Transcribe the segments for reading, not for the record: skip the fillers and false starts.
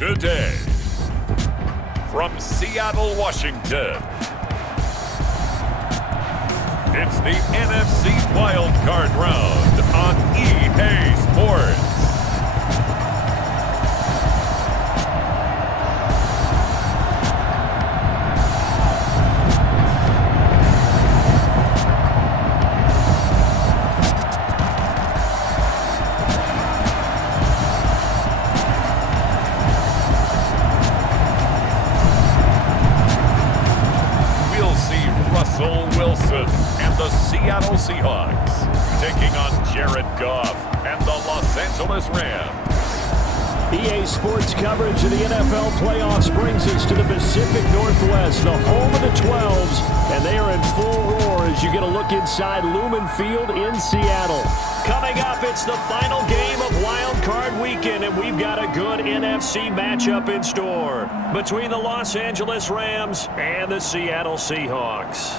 Today, from Seattle, Washington, it's the NFC Wild Card Round on EA Sports. Wilson and the Seattle Seahawks taking on Jared Goff and the Los Angeles Rams. EA Sports coverage of the NFL playoffs brings us to the Pacific Northwest, the home of the 12s, and they are in full roar as you get a look inside Lumen Field in Seattle. Coming up, it's the final game of Wild Card Weekend, and we've got a good NFC matchup in store between the Los Angeles Rams and the Seattle Seahawks.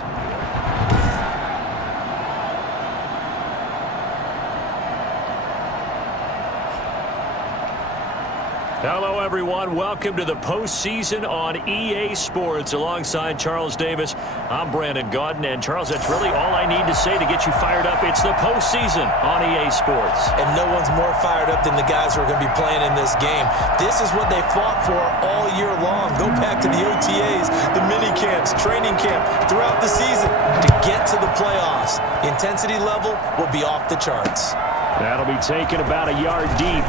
Hello, everyone. Welcome to the postseason on EA Sports. Alongside Charles Davis, I'm Brandon Gaudin. And, Charles, that's really all I need to say to get you fired up. It's the postseason on EA Sports. And no one's more fired up than the guys who are going to be playing in this game. This is what they fought for all year long. Go back to the OTAs, the mini camps, training camp, throughout the season to get to the playoffs. The intensity level will be off the charts. That'll be taken about a yard deep.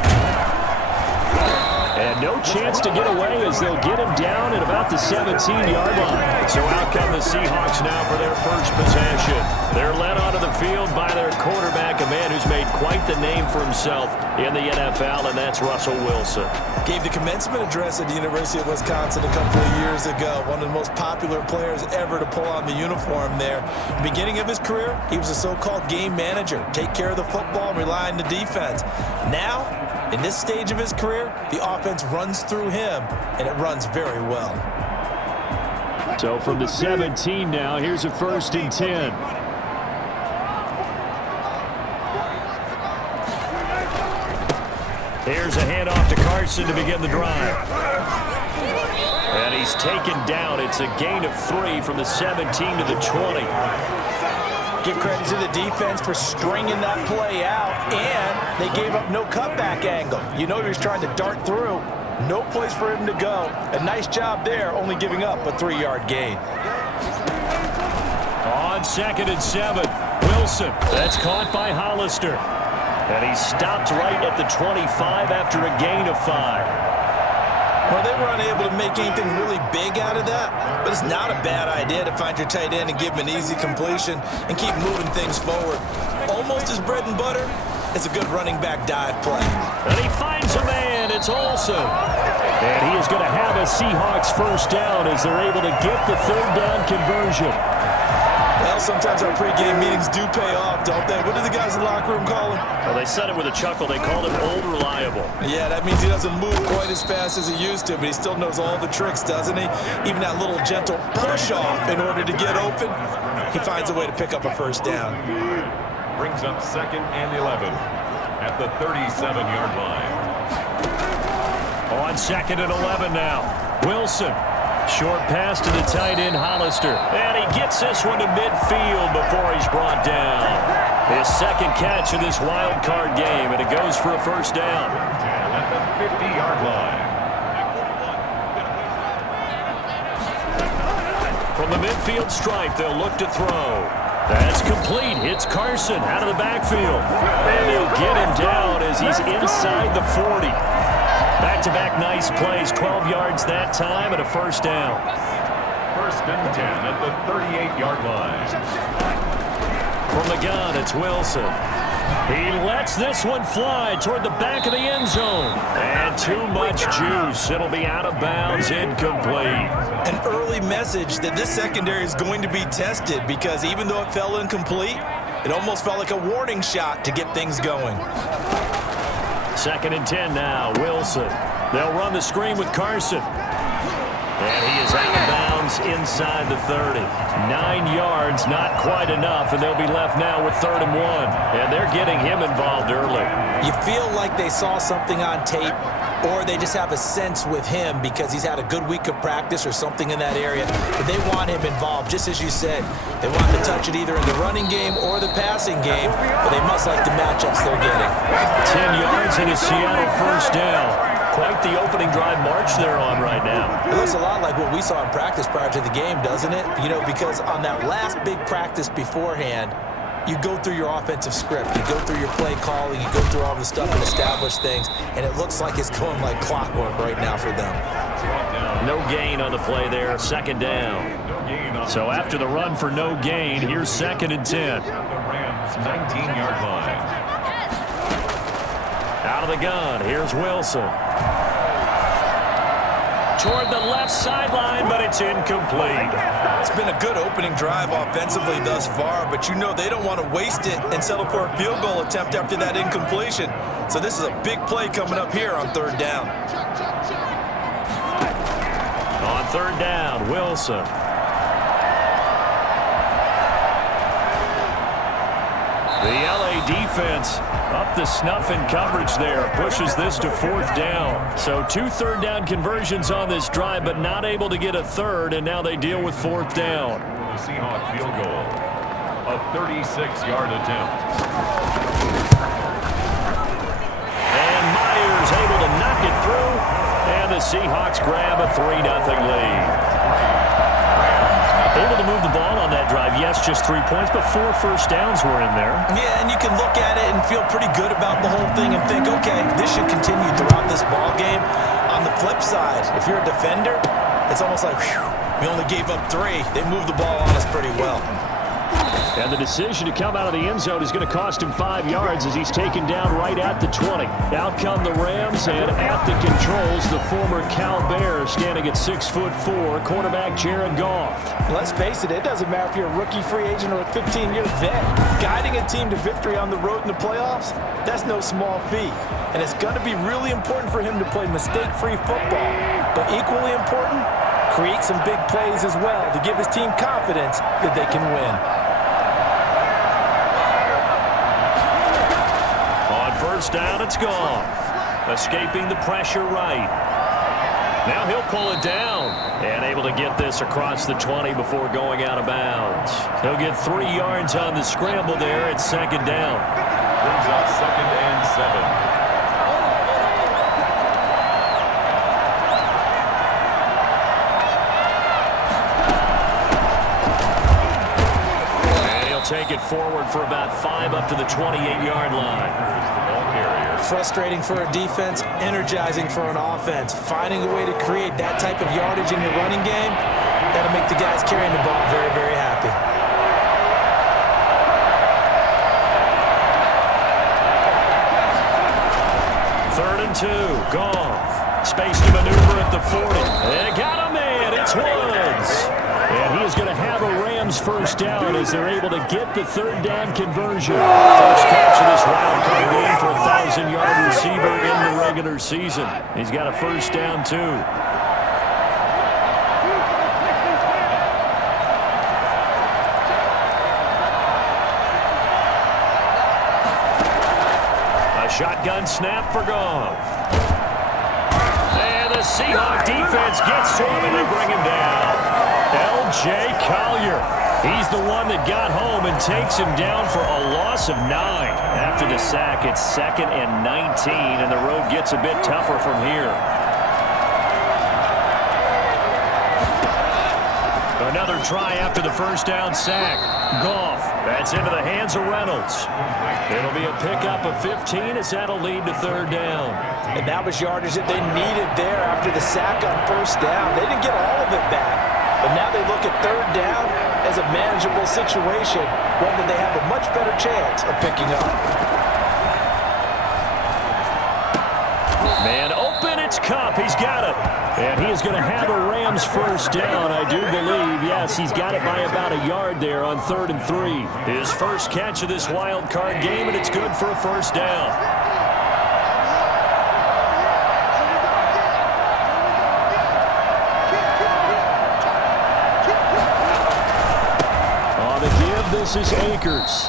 And no chance to get away as they'll get him down at about the 17-yard line. So out come the Seahawks now for their first possession. They're led onto the field by their quarterback, a man who's made quite the name for himself in the NFL, and that's Russell Wilson. Gave the commencement address at the University of Wisconsin a couple of years ago. One of the most popular players ever to pull on the uniform there. Beginning of his career, he was a so-called game manager. Take care of the football and rely on the defense. Now, in this stage of his career, the offense runs through him, and it runs very well. So from the 17 now, here's a 1st and 10. Here's a handoff to Carson to begin the drive. And he's taken down. It's a gain of 3 from the 17 to the 20. Give credit to the defense for stringing that play out, and they gave up no cutback angle. You know he was trying to dart through. No place for him to go. A nice job there, only giving up a 3-yard gain. On 2nd and 7, Wilson. That's caught by Hollister. And he stopped right at the 25 after a gain of 5. Well, they were unable to make anything really big out of that, but it's not a bad idea to find your tight end and give him an easy completion and keep moving things forward. Almost his bread and butter is a good running back dive play. And he finds a man. It's Olsen. And he is going to have a Seahawks first down as they're able to get the 3rd down conversion. Well, sometimes our pregame meetings do pay off, don't they? What do the guys in the locker room call him? Well, they said it with a chuckle. They called him Old Reliable. Yeah, that means he doesn't move quite as fast as he used to, but he still knows all the tricks, doesn't he? Even that little gentle push-off in order to get open, he finds a way to pick up a first down. Brings up 2nd and 11 at the 37-yard line. On 2nd and 11 now, Wilson. Short pass to the tight end, Hollister. And he gets this one to midfield before he's brought down. His 2nd catch of this wild card game, and it goes for a first down. At the 50-yard line. From the midfield stripe, they'll look to throw. That's complete. Hits Carson out of the backfield. And they'll get him down as he's inside the 40. Back-to-back nice plays, 12 yards that time, and a first down. 1st and 10 at the 38-yard line. From the gun, it's Wilson. He lets this one fly toward the back of the end zone. And too much juice. It'll be out of bounds, incomplete. An early message that this secondary is going to be tested because even though it fell incomplete, it almost felt like a warning shot to get things going. 2nd and 10 now, Wilson. They'll run the screen with Carson. And he is out of bounds downs inside the 30. 9 yards, not quite enough, and they'll be left now with 3rd and 1. And they're getting him involved early. You feel like they saw something on tape, or they just have a sense with him because he's had a good week of practice or something in that area. But they want him involved, just as you said. They want him to touch it either in the running game or the passing game, but they must like the matchups they're getting. 10 yards and a Seattle first down. Quite the opening drive march they're on right now. It looks a lot like what we saw in practice prior to the game, doesn't it? You know, because on that last big practice beforehand, you go through your offensive script, you go through your play calling, you go through all the stuff and establish things, and it looks like it's going like clockwork right now for them. No gain on the play there, 2nd down. So after the run for no gain, here's 2nd and 10. The Rams' 19-yard line. Out of the gun, here's Wilson. Toward the left sideline, but it's incomplete. It's been a good opening drive offensively thus far, but you know they don't want to waste it and settle for a field goal attempt after that incompletion. So this is a big play coming up here on 3rd down. On 3rd down, Wilson. The LA defense up the snuff in coverage there. Pushes this to 4th down. So 2 3rd down conversions on this drive, but not able to get a 3rd, and now they deal with 4th down. The Seahawks field goal. A 36-yard attempt. And Myers able to knock it through, and the Seahawks grab a 3-0 lead. Able to move the ball on that drive. Yes, just 3 points, but 4 first downs were in there. Yeah, and you can look at it and feel pretty good about the whole thing and think, okay, this should continue throughout this ball game. On the flip side, if you're a defender, it's almost like, whew, we only gave up 3. They moved the ball on us pretty well. And the decision to come out of the end zone is going to cost him 5 yards as he's taken down right at the 20. Out come the Rams, and at the controls, the former Cal Bear standing at 6'4", quarterback Jared Goff. Let's face it, it doesn't matter if you're a rookie free agent or a 15-year vet. Guiding a team to victory on the road in the playoffs, that's no small feat. And it's going to be really important for him to play mistake-free football. But equally important, create some big plays as well to give his team confidence that they can win. First down, it's Goff. Escaping the pressure right. Now he'll pull it down. And able to get this across the 20 before going out of bounds. He'll get 3 yards on the scramble there. It's 2nd down. Brings up 2nd and 7. And he'll take it forward for about 5 up to the 28-yard line. Frustrating for a defense, energizing for an offense. Finding a way to create that type of yardage in your running game, that'll make the guys carrying the ball very, very happy. Third and 2, Goff. Space to maneuver at the 40. They got a man, it's Woods. And he is going to have a Rams first down as they're able to get the 3rd down conversion. First catch of this wild card game for a 1,000-yard receiver in the regular season. He's got a first down, too. A shotgun snap for Goff. And the Seahawks defense gets to him and they bring him down. L.J. Collier. He's the one that got home and takes him down for a loss of 9. After the sack, it's 2nd and 19, and the road gets a bit tougher from here. Another try after the first down sack. Goff. That's into the hands of Reynolds. It'll be a pickup of 15 as that'll lead to 3rd down. And that was yardage that they needed there after the sack on first down. They didn't get all of it back. But now they look at 3rd down as a manageable situation, one that they have a much better chance of picking up. Man open, it's Kupp. He's got it. And he is going to have a Rams first down, I do believe. Yes, he's got it by about a yard there on 3rd and 3. His first catch of this wild card game, and it's good for a first down. This is Akers.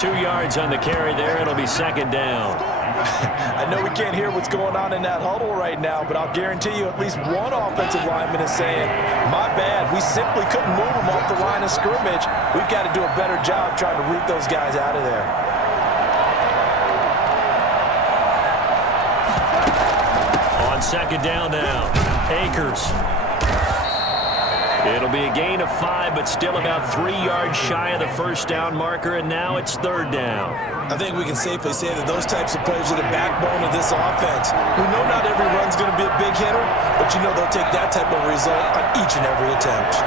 2 yards on the carry there. It'll be second down. I know we can't hear what's going on in that huddle right now, but I'll guarantee you at least one offensive lineman is saying, my bad, we simply couldn't move them off the line of scrimmage. We've got to do a better job trying to root those guys out of there. On second down now, Akers. It'll be a gain of 5, but still about 3 yards shy of the first down marker, and now it's third down. I think we can safely say that those types of plays are the backbone of this offense. We know not every run's going to be a big hitter, but you know they'll take that type of result on each and every attempt.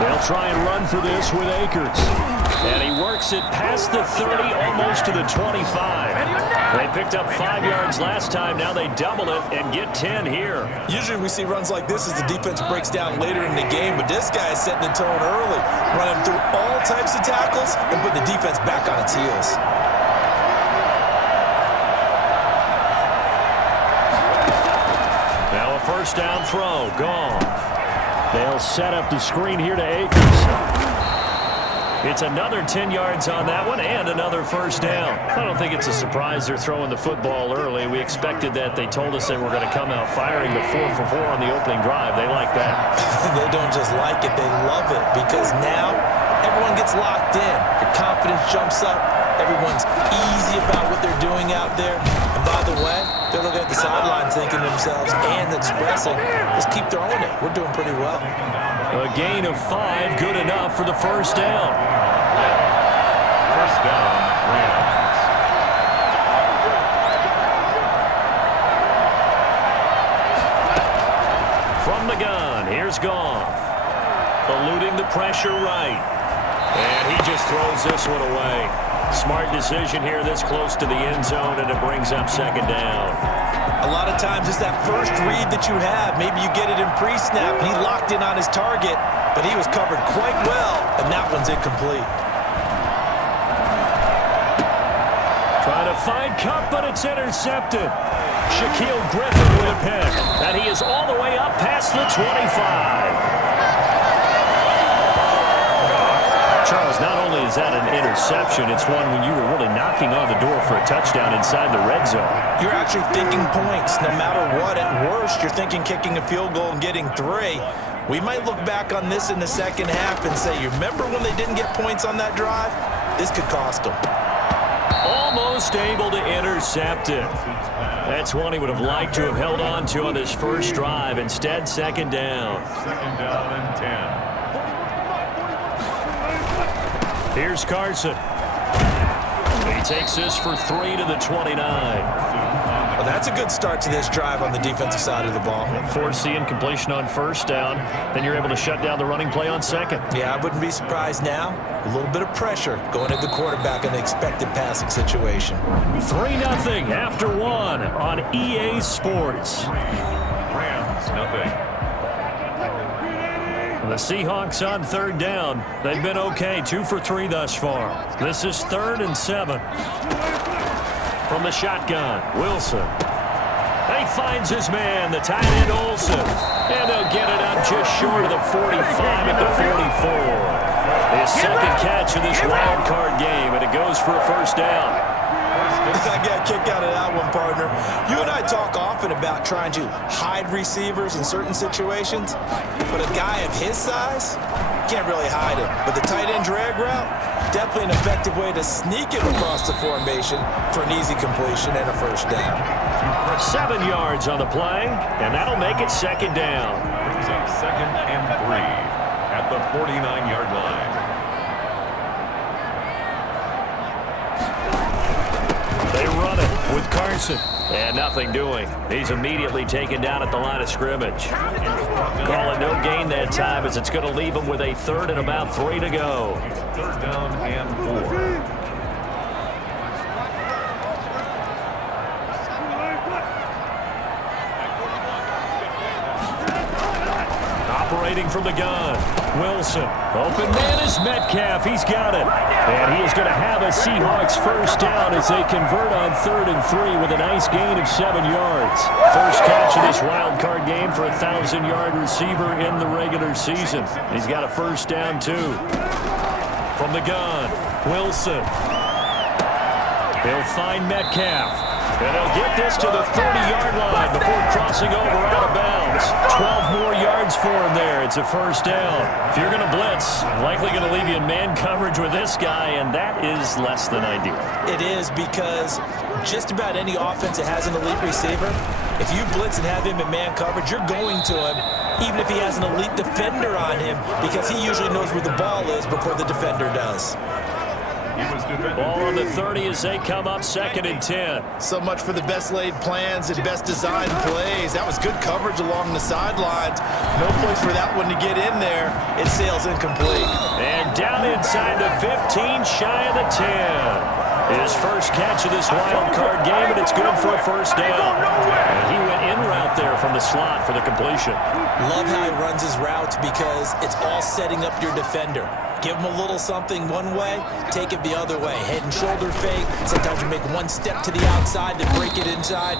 They'll try and run for this with Akers. And he works it past the 30, almost to the 25. They picked up 5 yards last time. Now they double it and get 10 here. Usually we see runs like this as the defense breaks down later in the game, but this guy is setting the tone early, running through all types of tackles and putting the defense back on its heels. Now a first down throw, gone. They'll set up the screen here to Akers. It's another 10 yards on that one and another first down. I don't think it's a surprise they're throwing the football early. We expected that. They told us they were going to come out firing the 4 for 4 on the opening drive. They like that. They don't just like it, they love it, because now everyone gets locked in. Your confidence jumps up. Everyone's easy about what they're doing out there. And by the way, they're looking at the sideline thinking to themselves and expressing, let's keep throwing it. We're doing pretty well. A gain of 5, good enough for the first down. First down, Rams. From the gun, here's Goff. Eluding the pressure right. And he just throws this one away. Smart decision here this close to the end zone, and it brings up second down. A lot of times it's that first read that you have. Maybe you get it in pre-snap, and he locked in on his target, but he was covered quite well, and that one's incomplete. Trying to find Cup, but it's intercepted. Shaquille Griffin with a pick, and he is all the way up past the 25. Charles, not only is that an interception, it's one when you were really knocking on the door for a touchdown inside the red zone. You're actually thinking points. No matter what, at worst, you're thinking kicking a field goal and getting 3. We might look back on this in the second half and say, you remember when they didn't get points on that drive? This could cost them. Almost able to intercept it. That's one he would have liked to have held on to on this first drive. Instead, second down. Second down and 10. Here's Carson. He takes this for 3 to the 29. Well, that's a good start to this drive on the defensive side of the ball. Forcing incompletion on first down. Then you're able to shut down the running play on second. Yeah, I wouldn't be surprised now. A little bit of pressure going at the quarterback in the expected passing situation. 3-0 after 1 on EA Sports. Rams, nothing. The Seahawks on third down. They've been okay, 2 for 3 thus far. This is 3rd and 7. From the shotgun, Wilson. He finds his man, the tight end Olsen. And they'll get it up just short of the 45 at the 44. His second catch of this wild card game, and it goes for a first down. I got a kick out of that one, partner. You and I talk often about trying to hide receivers in certain situations, but a guy of his size can't really hide him. But the tight end drag route, definitely an effective way to sneak him across the formation for an easy completion and a first down. 7 yards on the play, and that'll make it second down. Brings up second and 3 at the 49-yard line. They run it with Carson. And nothing doing. He's immediately taken down at the line of scrimmage. Call it no gain that time, as it's going to leave him with a 3rd and about 3 to go. 3rd down and 4. Operating from the gun. Wilson. Open man is Metcalf. He's got it. And he is going to have a Seahawks first down as they convert on 3rd and 3 with a nice gain of 7 yards. First catch of this wild card game for a 1,000-yard receiver in the regular season. He's got a first down, too. From the gun, Wilson. He'll find Metcalf. And they'll get this to the 30-yard line before crossing over out of bounds. 12 more yards for him there. It's a first down. If you're going to blitz, likely going to leave you in man coverage with this guy, and that is less than ideal. It is, because just about any offense that has an elite receiver, if you blitz and have him in man coverage, you're going to him, even if he has an elite defender on him, because he usually knows where the ball is before the defender does. Ball on the 30 as they come up 2nd and 10. So much for the best laid plans and best designed plays. That was good coverage along the sidelines. No place for that one to get in there. It sails incomplete. And down inside the 15, shy of the 10. His first catch of this wild card game, and it's good for a first down. And he went in route there from the slot for the completion. Love how he runs his routes, because it's all setting up your defender. Give him a little something one way, take it the other way. Head and shoulder fake. Sometimes you make one step to the outside to break it inside.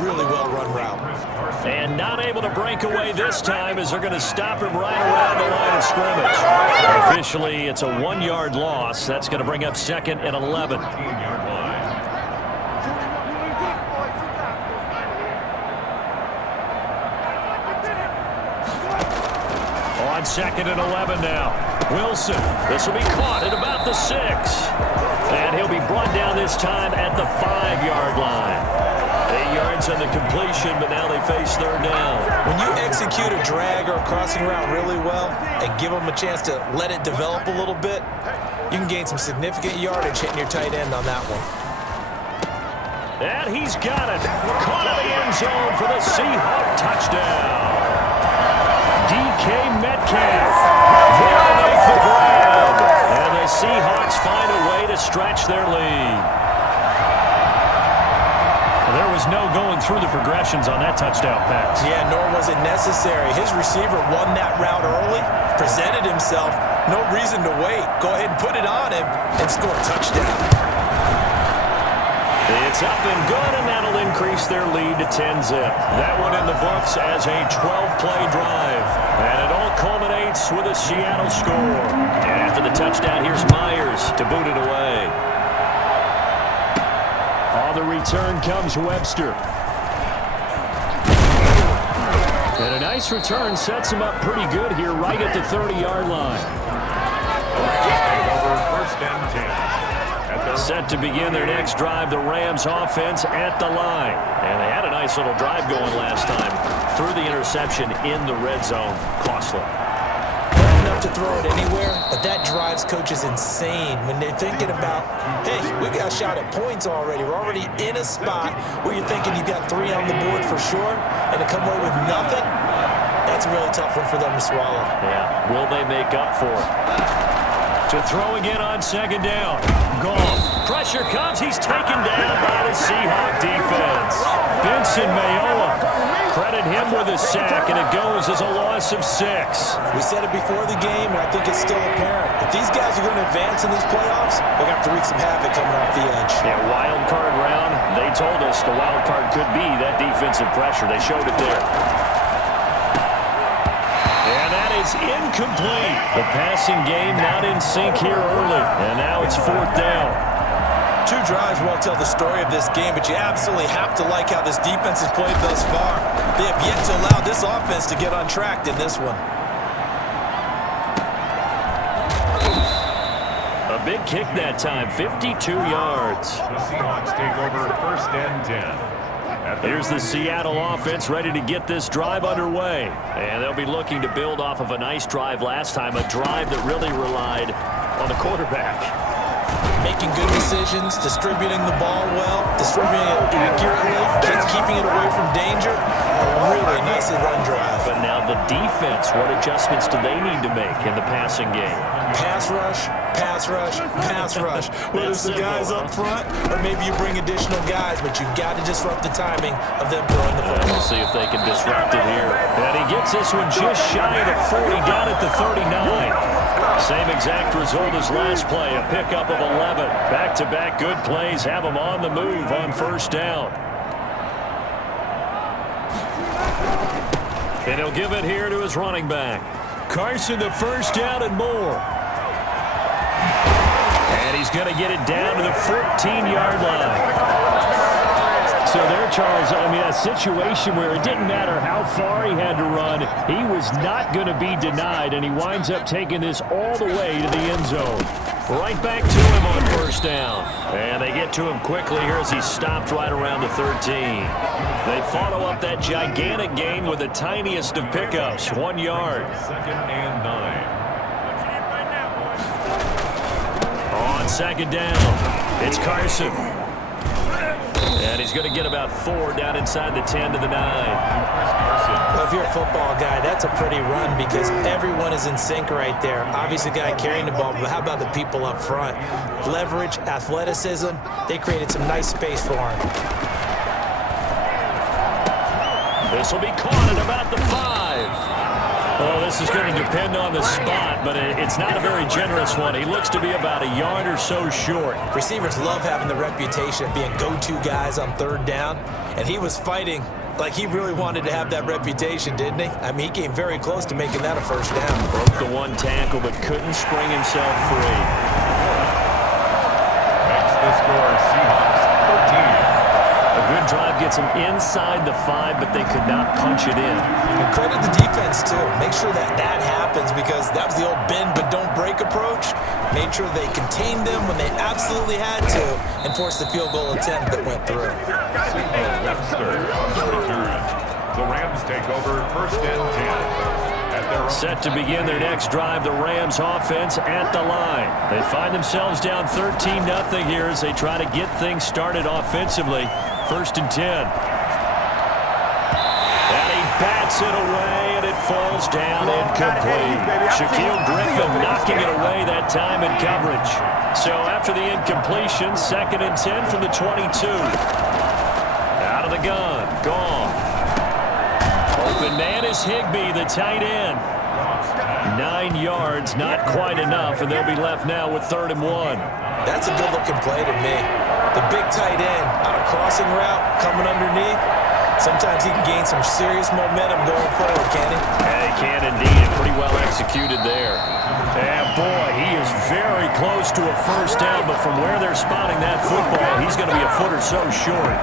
Really well-run route. And not able to break away this time as they're going to stop him right around the line of scrimmage. Officially, it's a 1-yard loss. That's going to bring up 2nd and 11. On 2nd and 11 now. Wilson. This will be caught at about the 6. And he'll be brought down this time at the 5-yard line. 8 yards on the completion, but now they face 3rd down. When you execute a drag or a crossing route really well and give them a chance to let it develop a little bit, you can gain some significant yardage hitting your tight end on that one. And he's got it. Caught in the end zone for the Seahawk touchdown. DK Metcalf. They'll make the grab. And the Seahawks find a way to stretch their lead. There was no going through the progressions on that touchdown pass. Yeah, nor was it necessary. His receiver won that route early, presented himself. No reason to wait. Go ahead and put it on him and score a touchdown. It's up and good, and that'll increase their lead to 10-zip. That one in the books as a 12-play drive. And it all culminates with a Seattle score. And after the touchdown, here's Myers to boot it away. On the return comes Webster. And a nice return sets him up pretty good here right at the 30-yard line. First and 10. Set to begin their next drive, the Rams offense at the line. And they had a nice little drive going last time. Threw the interception in the red zone. Costly. To throw it anywhere, but that drives coaches insane when they're thinking about, hey, we got a shot at points already. We're already in a spot where you're thinking you got 3 on the board for sure, and to come away with nothing, that's a really tough one for them to swallow. Yeah, will they make up for it? To throw again on 2nd down. Goff. Pressure comes. He's taken down by the Seahawk defense. Vincent Mayowa. Credit him with a sack, and it goes as a loss of 6. We said it before the game, and I think it's still apparent. If these guys are going to advance in these playoffs, they're going to have to wreak some havoc coming off the edge. Yeah, wild card round. They told us the wild card could be that defensive pressure. They showed it there. And that is incomplete. The passing game not in sync here early, and now it's 4th down. 2 drives won't tell the story of this game, but you absolutely have to like how this defense has played thus far. They have yet to allow this offense to get untracked in this one. A big kick that time, 52 yards. The Seahawks take over 1st and 10. Here's the Seattle offense ready to get this drive underway. And they'll be looking to build off of a nice drive last time, a drive that really relied on the quarterback. making good decisions, distributing the ball well, distributing it accurately, keeping it away from danger. A really nicely run drive. But now the defense, what adjustments do they need to make in the passing game? Pass rush, pass rush, pass rush. Whether it's the guys up front or maybe you bring additional guys, but you've got to disrupt the timing of them throwing the football. We'll see if they can disrupt it here. And he gets this one just shy of the 40, down at the 39. Same exact result as last play, a pickup of 11. Back-to-back good plays have him on the move on first down. And he'll give it here to his running back. Carson, the first down and more. And he's going to get it down to the 14-yard line. So there, Charles, I mean, a situation where it didn't matter how far he had to run, he was not going to be denied, and he winds up taking this all the way to the end zone. Right back to him on first down. And they get to him quickly here as he stopped right around the 13. They follow up that gigantic gain with the tiniest of pickups, 1 yard. 2nd and 9. On second down, it's Carson. And he's going to get about 4 down inside the 10 to the 9. Well, if you're a football guy, that's a pretty run because everyone is in sync right there. Obviously, the guy carrying the ball, but how about the people up front? Leverage, athleticism, they created some nice space for him. This will be caught at about the 5. Oh, this is going to depend on the spot, but it's not a very generous one. He looks to be about a yard or so short. Receivers love having the reputation of being go-to guys on third down, and he was fighting like he really wanted to have that reputation, didn't he? I mean, he came very close to making that a first down. Broke the one tackle, but couldn't spring himself free. Makes the score Seahawks 13. A good drive gets him inside the 5, but they could not punch it in. And credit the defense, too. Make sure that happens because that was the old bend but don't break approach. Made sure they contained them when they absolutely had to and forced the field goal attempt that went through. Webster on the return. The Rams take over 1st and 10. Set to begin their next drive, the Rams offense at the line. They find themselves down 13-0 here as they try to get things started offensively. 1st and 10. And he bats it away, and it falls down incomplete. Shaquille Griffin knocking it away that time in coverage. So after the incompletion, 2nd and 10 from the 22. Out of the gun, Goff. Open man is Higbee, the tight end. 9 yards, not quite enough, and they'll be left now with 3rd and 1. That's a good-looking play to me. The big tight end on a crossing route, coming underneath. Sometimes he can gain some serious momentum going forward, can he? Yeah, he can indeed. Pretty well executed there. And boy, he is very close to a first down, but from where they're spotting that football, he's going to be a foot or so short.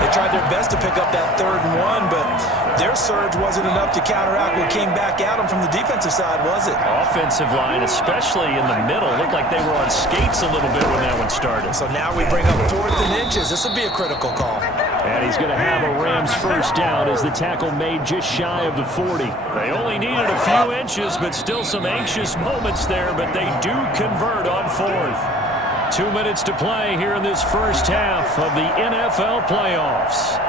They tried their best to pick up that 3rd and 1, but their surge wasn't enough to counteract what came back at them from the defensive side, was it? Offensive line, especially in the middle, looked like they were on skates a little bit when that one started. So now we bring up 4th and inches. This will be a critical call. And he's going to have a Rams first down as the tackle made just shy of the 40. They only needed a few inches, but still some anxious moments there, but they do convert on 4th. 2 minutes to play here in this first half of the NFL playoffs.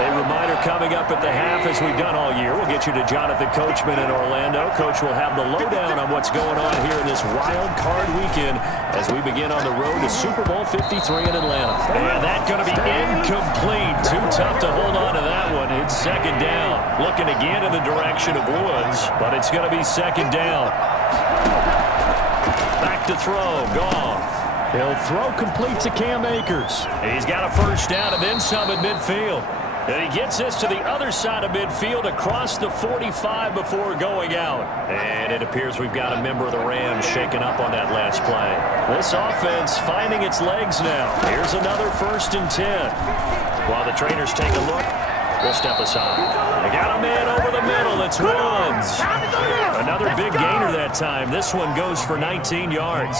A reminder coming up at the half, as we've done all year. We'll get you to Jonathan Coachman in Orlando. Coach will have the lowdown on what's going on here in this wild card weekend as we begin on the road to Super Bowl 53 in Atlanta. And that's going to be incomplete. Too tough to hold on to that one. It's 2nd down. Looking again in the direction of Woods, but it's going to be 2nd down. Back to throw. Goff. He'll throw complete to Cam Akers. He's got a first down and then some at midfield. And he gets this to the other side of midfield across the 45 before going out. And it appears we've got a member of the Rams shaken up on that last play. This offense finding its legs now. Here's another 1st and 10. While the trainers take a look, we'll step aside. They got a man over the middle. It's Woods. Another big gainer that time. This one goes for 19 yards.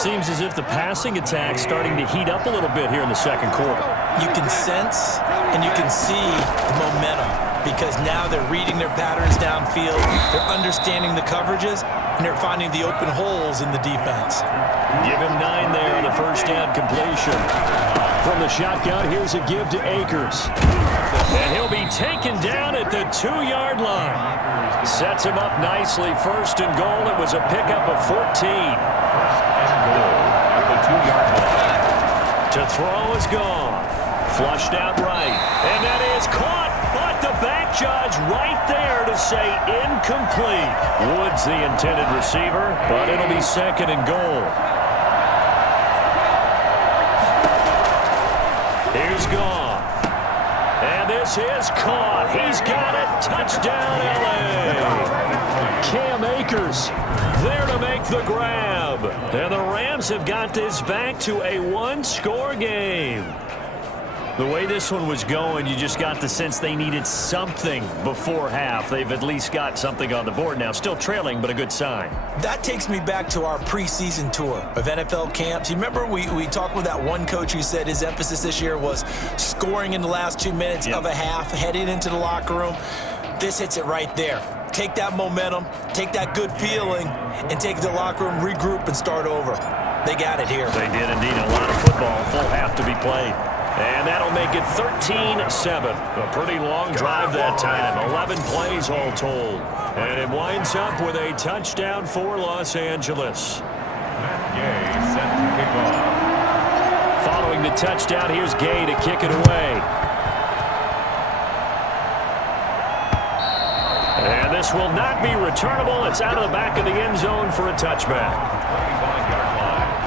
Seems as if the passing attack's starting to heat up a little bit here in the 2nd quarter. You can sense and you can see the momentum. because now they're reading their patterns downfield, they're understanding the coverages, and they're finding the open holes in the defense. Give him 9 there on the first down completion. From the shotgun, here's a give to Akers. And he'll be taken down at the 2-yard line. Sets him up nicely. First and goal. It was a pickup of 14. First and goal at the 2-yard line. To throw is gone. Flushed out right. And that is caught. But the back judge right there to say incomplete. Woods the intended receiver, but it'll be second and goal. Here's Goff. And this is caught. He's got it. Touchdown, L.A. Cam Akers there to make the grab. And the Rams have got this back to a 1-score game. The way this one was going, you just got the sense they needed something before half. They've at least got something on the board now. Still trailing, but a good sign. That takes me back to our preseason tour of NFL camps. You remember we talked with that one coach who said his emphasis this year was scoring in the last 2 minutes of a half, heading into the locker room. This hits it right there. Take that momentum, take that good feeling, and take it to the locker room, regroup, and start over. They got it here. They did indeed. A lot of football, full half to be played. And that'll make it 13-7. A pretty long drive that time. 11 plays all told. And it winds up with a touchdown for Los Angeles. Matt Gay set to kick off. Following the touchdown, here's Gay to kick it away. And this will not be returnable. It's out of the back of the end zone for a touchback.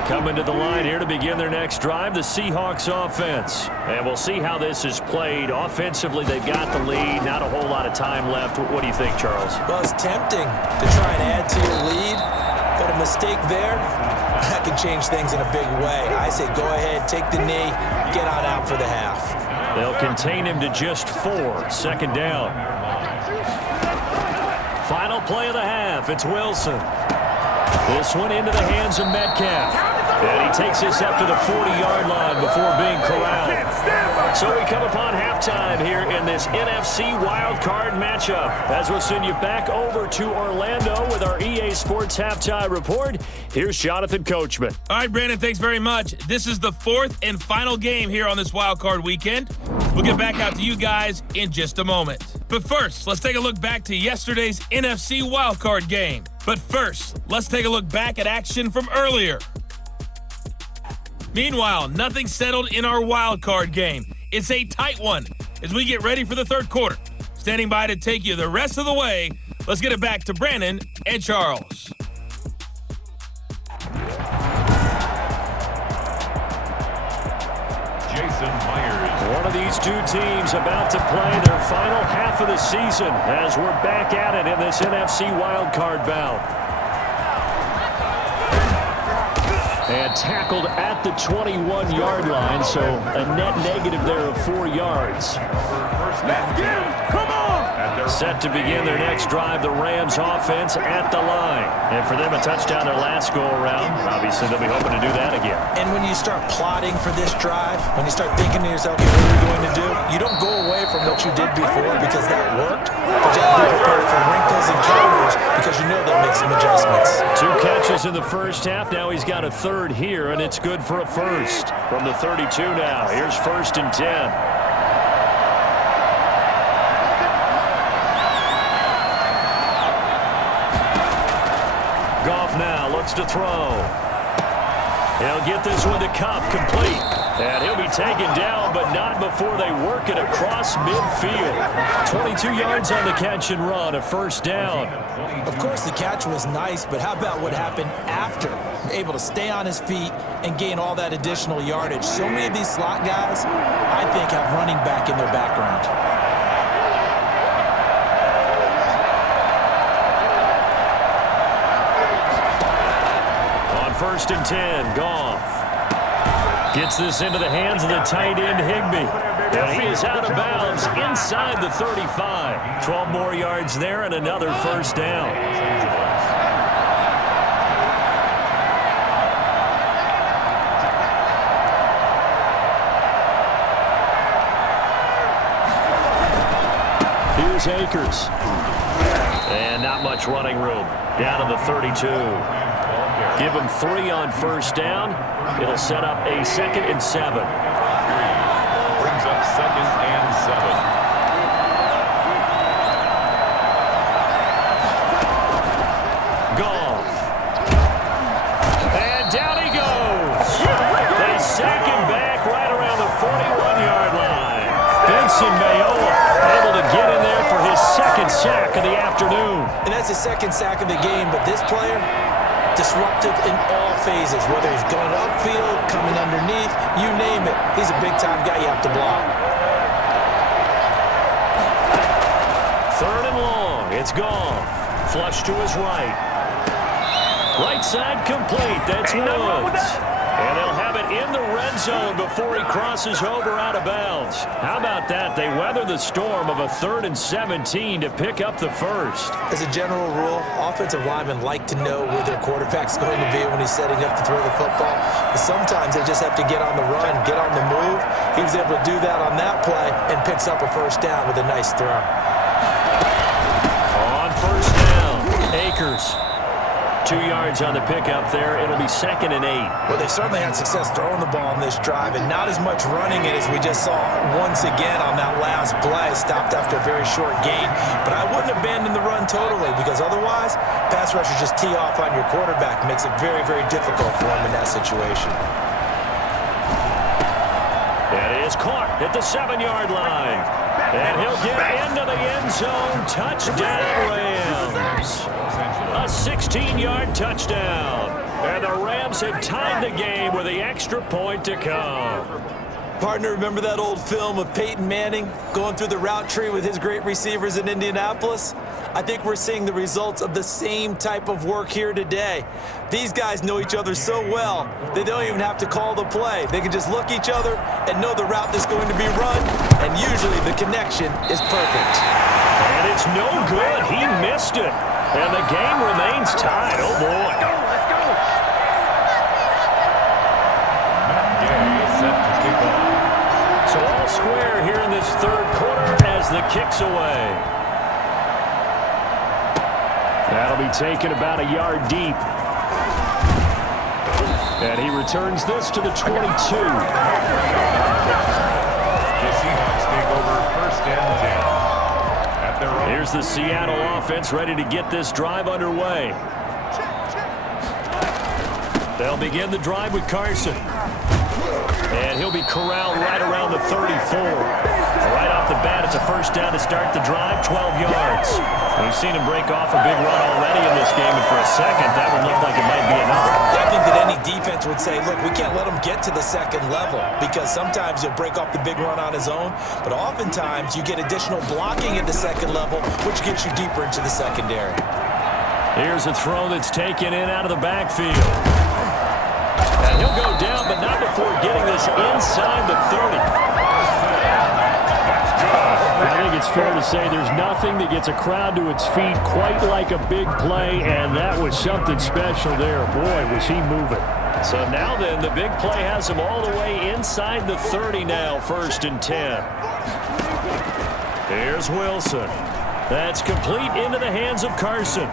Coming to the line here to begin their next drive, the Seahawks offense. And we'll see how this is played. Offensively, they've got the lead. Not a whole lot of time left. What do you think, Charles? Well, it's tempting to try and add to your lead, but a mistake there, that can change things in a big way. I say go ahead, take the knee, get on out for the half. They'll contain him to just 4. Second down. Final play of the half. It's Wilson. This one into the hands of Metcalf. And he takes this up to the 40-yard line before being corralled. So we come upon halftime here in this NFC Wild Card matchup. As we'll send you back over to Orlando with our EA Sports Halftime Report, here's Jonathan Coachman. All right, Brandon, thanks very much. This is the 4th and final game here on this Wild Card weekend. We'll get back out to you guys in just a moment. But first, let's take a look back to yesterday's NFC Wild Card game. But first, let's take a look back at action from earlier. Meanwhile, nothing settled in our wild card game. It's a tight one as we get ready for the third quarter. Standing by to take you the rest of the way, let's get it back to Brandon and Charles. Jason Myers. One of these two teams about to play their final half of the season as we're back at it in this NFC Wild Card bout. And tackled at the 21-yard line, so a net negative there of 4 yards. Let's get him! Come on! Set to begin their next drive, the Rams offense at the line. And for them, a touchdown their last go-around. Obviously, they'll be hoping to do that again. And when you start plotting for this drive, when you start thinking to yourself, okay, what are we going to do? You don't go away from what you did before because that worked, but you have to be prepared for wrinkles and counters because you know they'll make some adjustments. 2 catches in the first half. Now he's got a third here, and it's good for a first. From the 32 now, here's 1st and 10. Goff now looks to throw. He'll get this one to Cup, complete. And he'll be taken down, but not before they work it across midfield. 22 yards on the catch and run, a first down. Of course, the catch was nice, but how about what happened after? Able to stay on his feet and gain all that additional yardage. So many of these slot guys, I think, have running back in their background. On 1st and 10, Goff gets this into the hands of the tight end Higbee. And he is out of bounds inside the 35. 12 more yards there and another first down. is Akers. And not much running room. Down to the 32. Give him 3 on first down. It'll set up a 2nd and 7. Brings up 2nd and 7. Goff. And down he goes. They sack him back right around the 41-yard line. Benson Mayowa able to get in there for his 2nd sack of the afternoon. And that's his 2nd sack of the game, but this player, disruptive in all phases, whether he's going upfield, coming underneath, you name it. He's a big-time guy you have to block. 3rd and long. It's Goff. Flush to his right. Right side complete. That's Woods. And they'll have it in the red zone before he crosses over out of bounds. How about that? They weather the storm of a 3rd and 17 to pick up the first. As a general rule, offensive linemen like to know where their quarterback's going to be when he's setting up to throw the football. But sometimes they just have to get on the run, get on the move. He was able to do that on that play and picks up a first down with a nice throw. On first down, Akers. 2 yards on the pickup there. It'll be 2nd and 8. Well, they certainly had success throwing the ball on this drive, and not as much running it as we just saw once again on that last play. Stopped after a very short gain. But I wouldn't abandon the run totally, because otherwise, pass rushers just tee off on your quarterback. Makes it very, very difficult for him in that situation. It is caught at the 7-yard line. And he'll get into the end zone. Touchdown, Rams. A 16-yard touchdown. And the Rams have tied the game with the extra point to come. Partner, remember that old film of Peyton Manning going through the route tree with his great receivers in Indianapolis? I think we're seeing the results of the same type of work here today. These guys know each other so well that they don't even have to call the play. They can just look each other and know the route that's going to be run, and usually the connection is perfect. And it's no good. He missed it. And the game remains tied. Oh, boy. Let's go. Set to kick off. So all square here in this 3rd quarter as the kick's away. That'll be taken about a yard deep. And he returns this to the 22. The Seahawks take over 1st and 10. Here's the Seattle offense ready to get this drive underway. They'll begin the drive with Carson. And he'll be corralled right around the 34. Right off the bat, it's a first down to start the drive, 12 yards. We've seen him break off a big run already in this game, and for a second, that would look like it might be enough. I think that any defense would say, look, we can't let him get to the 2nd level, because sometimes he'll break off the big run on his own, but oftentimes you get additional blocking at the 2nd level, which gets you deeper into the secondary. Here's a throw that's taken in out of the backfield. And he'll go down, but not before getting this inside the 30. I think it's fair to say there's nothing that gets a crowd to its feet quite like a big play, and that was something special there. Boy, was he moving. So now then, the big play has him all the way inside the 30 now, 1st and 10. Here's Wilson. That's complete into the hands of Carson.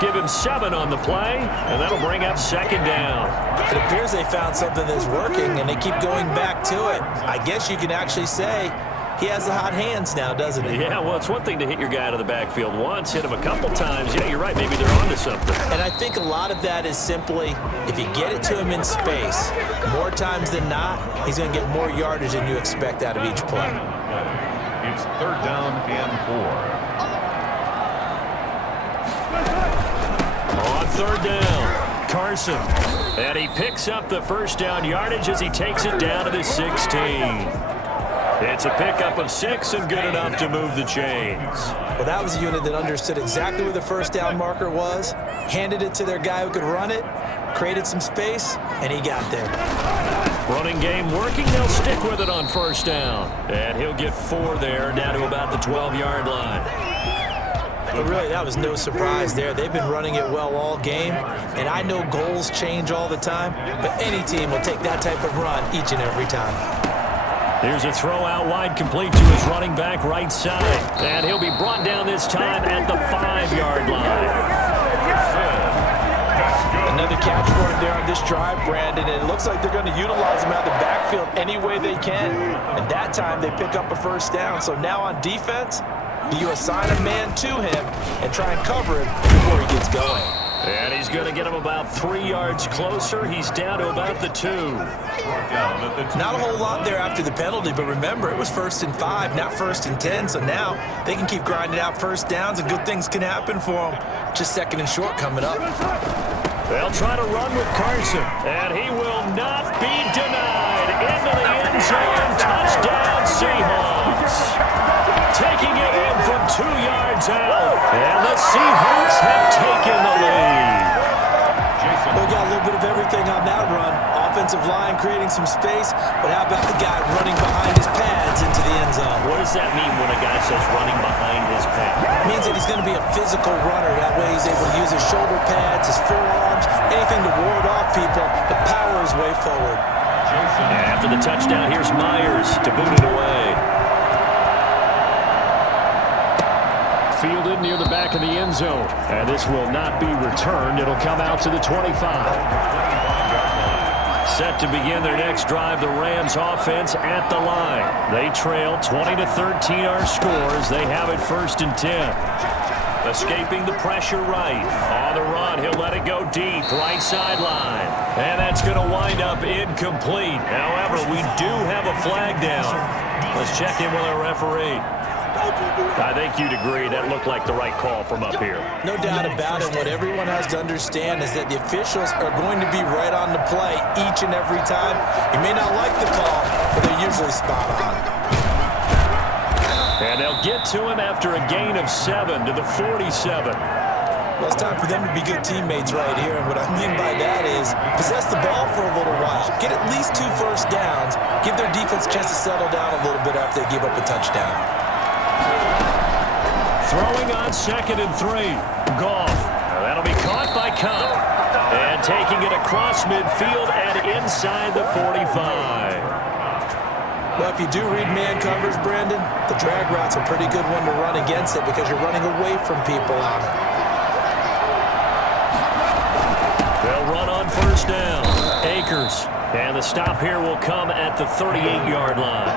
Give him 7 on the play, and that'll bring up 2nd down. It appears they found something that's working, and they keep going back to it. I guess you can actually say he has the hot hands now, doesn't he? Yeah, well, it's one thing to hit your guy out of the backfield once, hit him a couple times. Yeah, you're right. Maybe they're onto something. And I think a lot of that is simply, if you get it to him in space, more times than not, he's going to get more yardage than you expect out of each play. It's 3rd down and 4. On 3rd down, Carson. And he picks up the first down yardage as he takes it down to the 16. It's a pickup of 6 and good enough to move the chains. Well, that was a unit that understood exactly where the first down marker was, handed it to their guy who could run it, created some space, and he got there. Running game working. They'll stick with it on first down. And he'll get 4 there, down to about the 12-yard line. But really, that was no surprise there. They've been running it well all game, and I know goals change all the time, but any team will take that type of run each and every time. Here's a throw out wide, complete to his running back right side. And he'll be brought down this time at the 5-yard line. Another catch for him there on this drive, Brandon. And it looks like they're going to utilize him out of the backfield any way they can. And that time they pick up a first down. So now on defense, do you assign a man to him and try and cover him before he gets going? And he's going to get him about 3 yards closer. He's down to about the 2. Not a whole lot there after the penalty, but remember, it was 1st and 5, not 1st and 10. So now they can keep grinding out first downs and good things can happen for them. Just 2nd and short coming up. They'll try to run with Carson, and he will not be denied. Into the end zone, touchdown Seahawks. Taking it in from 2 yards out, and the Seahawks have taken the lead. We got a little bit of everything on that run. Offensive line creating some space, but how about the guy running behind his pads into the end zone? What does that mean when a guy says running behind his pads? It means that he's going to be a physical runner. That way he's able to use his shoulder pads, his forearms, anything to ward off people. The power is way forward. And after the touchdown, here's Myers to boot it away. Fielded near the back of the end zone. And this will not be returned. It'll come out to the 25. Set to begin their next drive, the Rams offense at the line. They trail 20-13 our scores. They have it 1st and 10. Escaping the pressure right. On the run, he'll let it go deep, right sideline. And that's going to wind up incomplete. However, we do have a flag down. Let's check in with our referee. I think you'd agree that looked like the right call from up here. No doubt about it. What everyone has to understand is that the officials are going to be right on the play each and every time. You may not like the call, but they're usually spot on. And they'll get to him after a gain of 7 to the 47. Well, it's time for them to be good teammates right here. And what I mean by that is possess the ball for a little while. Get at least 2 first downs. Give their defense a chance to settle down a little bit after they give up a touchdown. Throwing on 2nd and 3. Goff. That'll be caught by Cobb. And taking it across midfield and inside the 45. Well, if you do read man covers, Brandon, the drag route's a pretty good one to run against it because you're running away from people on it. They'll run on 1st down. Akers. And the stop here will come at the 38-yard line.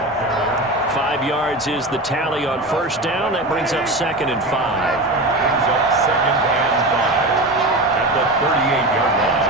5 yards is the tally on 1st down. That brings up 2nd and 5. Brings up 2nd and 5 at the 38-yard line.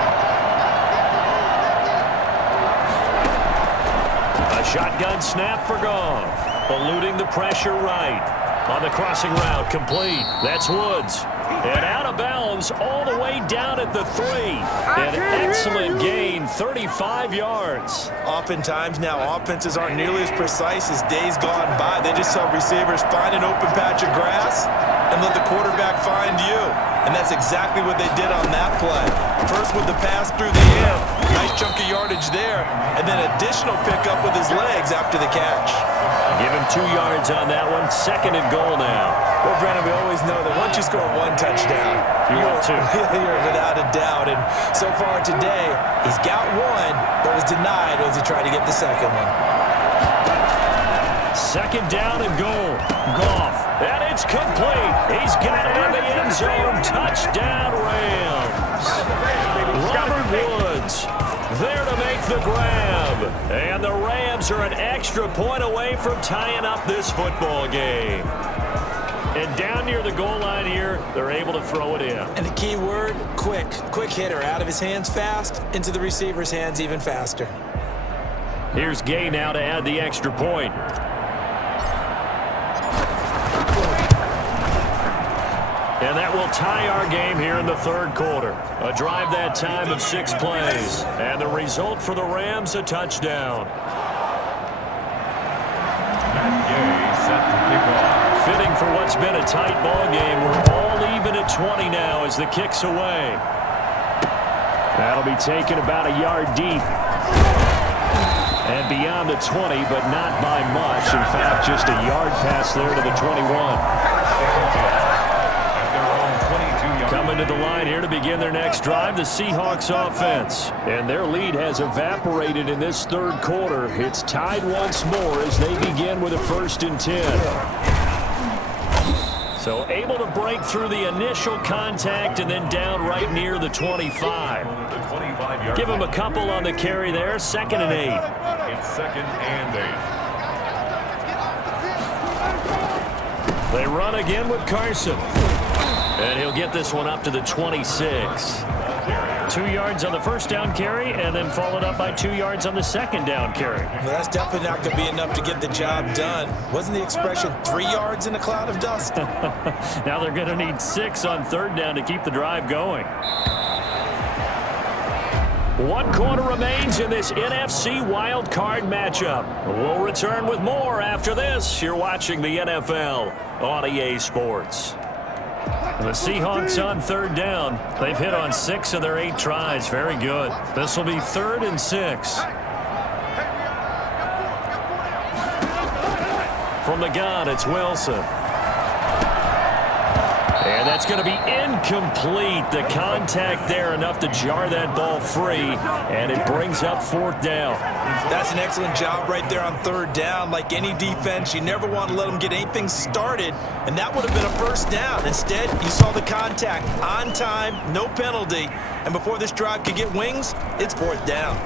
A shotgun snap for Goff. Eluding the pressure right. On the crossing route, complete. That's Woods. And out of bounds all the way down at the 3. An excellent gain, 35 yards. Oftentimes now offenses aren't nearly as precise as days gone by. They just tell receivers, find an open patch of grass and let the quarterback find you. And that's exactly what they did on that play. First with the pass through the air. Nice chunk of yardage there. And then additional pickup with his legs after the catch. Give him 2 yards on that one. 2nd and goal now. Well, Brandon, we always know that once you score 1 touchdown, you're without a doubt. And so far today, he's got 1, but was denied as he tried to get the 2nd one. 2nd down and goal. Goff. And it's complete. He's got it in the end zone. Touchdown, Rams. Robert Woods there to make the grab. And the Rams are an extra point away from tying up this football game. And down near the goal line here, they're able to throw it in. And the key word, quick. Quick hitter. Out of his hands fast, into the receiver's hands even faster. Here's Gay now to add the extra point. And that will tie our game here in the 3rd quarter. A drive that time of 6 plays. And the result for the Rams, a touchdown. Matt Gay set to kick off. Fitting for what's been a tight ball game. We're all even at 20 now as the kick's away. That'll be taken about a yard deep. And beyond the 20, but not by much. In fact, just a yard pass there to the 21. At their own 22-yard coming to the line here to begin their next drive, the Seahawks offense. And their lead has evaporated in this third quarter. It's tied once more as they begin with a 1st and 10. So able to break through the initial contact and then down right near the 25. Give him a couple on the carry there, 2nd and 8. It's 2nd and 8. They run again with Carson. And he'll get this one up to the 26. 2 yards on the first down carry, and then followed up by 2 yards on the second down carry. Well, that's definitely not going to be enough to get the job done. Wasn't the expression 3 yards in a cloud of dust? Now they're going to need 6 on 3rd down to keep the drive going. 1 quarter remains in this NFC Wild Card matchup. We'll return with more after this. You're watching the NFL on EA Sports. The Seahawks on 3rd down. They've hit on 6 of their 8 tries. Very good. This will be 3rd and 6. From the gun, it's Wilson. And that's going to be incomplete. The contact there enough to jar that ball free, and it brings up 4th down. That's an excellent job right there on 3rd down. Like any defense, you never want to let them get anything started, and that would have been a 1st down. Instead, you saw the contact on time, no penalty, and before this drive could get wings, it's 4th down.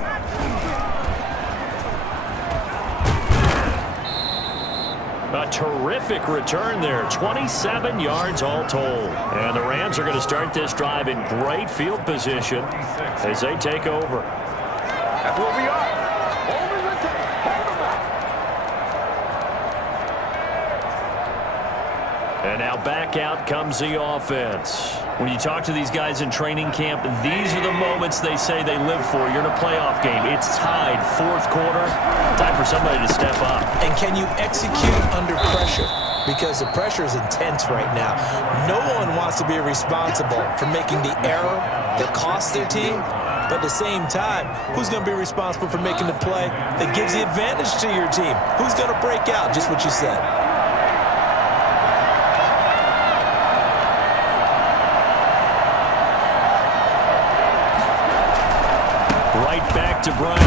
A terrific return there, 27 yards all told. And the Rams are going to start this drive in great field position as they take over. That's where we are. And now back out comes the offense. When you talk to these guys in training camp, these are the moments they say they live for. You're in a playoff game. It's tied, 4th quarter. Time for somebody to step up. And can you execute under pressure? Because the pressure is intense right now. No one wants to be responsible for making the error that costs their team. But at the same time, who's going to be responsible for making the play that gives the advantage to your team? Who's going to break out? Just what you said. Back to Brown.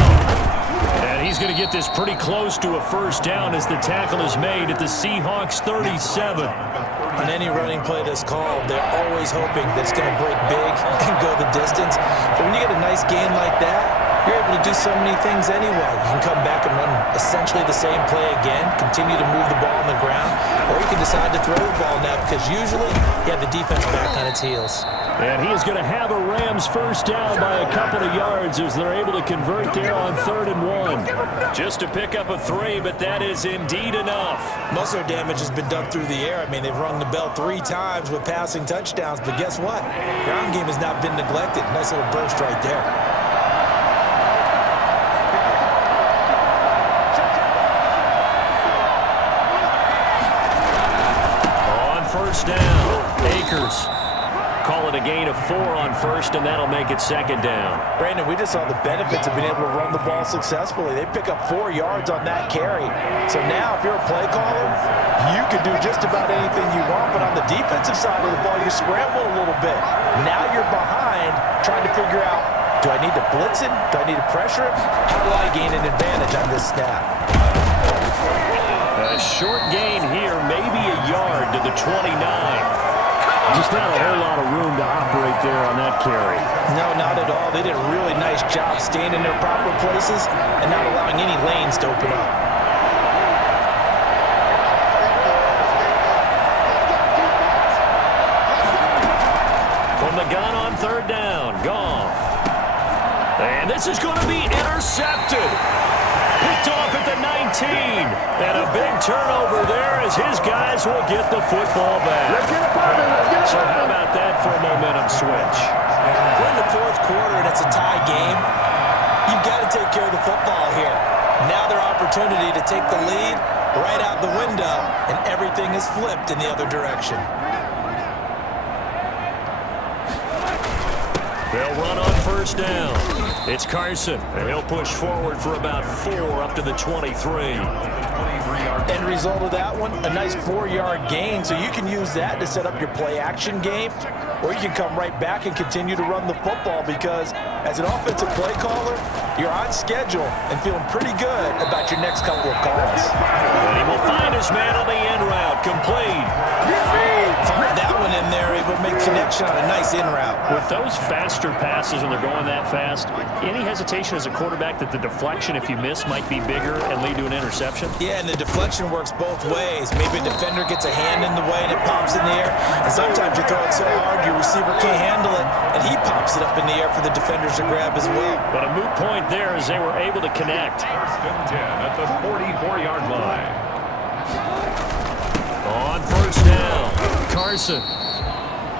And he's going to get this pretty close to a 1st down as the tackle is made at the Seahawks 37. On any running play that's called, they're always hoping that it's going to break big and go the distance. But when you get a nice gain like that, you're able to do so many things anyway. You can come back and run essentially the same play again, continue to move the ball on the ground, or you can decide to throw the ball now because usually you have the defense back on its heels. And he is going to have a Rams 1st down by a couple of yards as they're able to convert there on 3rd and 1. Just to pick up a 3, but that is indeed enough. Most of their damage has been done through the air. I mean, they've rung the bell 3 times with passing touchdowns, but guess what? Ground game has not been neglected. Nice little burst right there. On 1st down, Akers. Call it a gain of 4 on 1st, and that'll make it 2nd down. Brandon, we just saw the benefits of being able to run the ball successfully. They pick up 4 yards on that carry. So now, if you're a play caller, you can do just about anything you want, but on the defensive side of the ball, you scramble a little bit. Now you're behind, trying to figure out, do I need to blitz him? Do I need to pressure him? How do I gain an advantage on this snap? A short gain here, maybe a yard to the 29. Just not a whole lot of room to operate there on that carry. No, not at all. They did a really nice job staying in their proper places and not allowing any lanes to open up. From the gun on 3rd down, Goff. And this is going to be intercepted. Picked off at the 19. And a big turnover there as his guys will get the football back. Let's get it popping. Let's get it So popping. how about that for a momentum switch? We're in the 4th quarter and it's a tie game. You've got to take care of the football here. Now their opportunity to take the lead right out the window, and everything is flipped in the other direction. They'll run on first down. It's Carson, and he'll push forward for about 4 up to the 23. End result of that one, a nice 4-yard gain, so you can use that to set up your play-action game, or you can come right back and continue to run the football because as an offensive play caller, you're on schedule and feeling pretty good about your next couple of calls. And he will find his man on the end route, complete. Find that one in there, able to make connection on a nice in route. With those faster passes when they're going that fast, any hesitation as a quarterback that the deflection, if you miss, might be bigger and lead to an interception? Yeah, and the deflection works both ways. Maybe a defender gets a hand in the way and it pops in the air, and sometimes you throw it so hard your receiver can't handle it, and he pops it up in the air for the defenders to grab as well. But a moot point there as they were able to connect. First and 10 at the 44-yard line. On first down, Carson.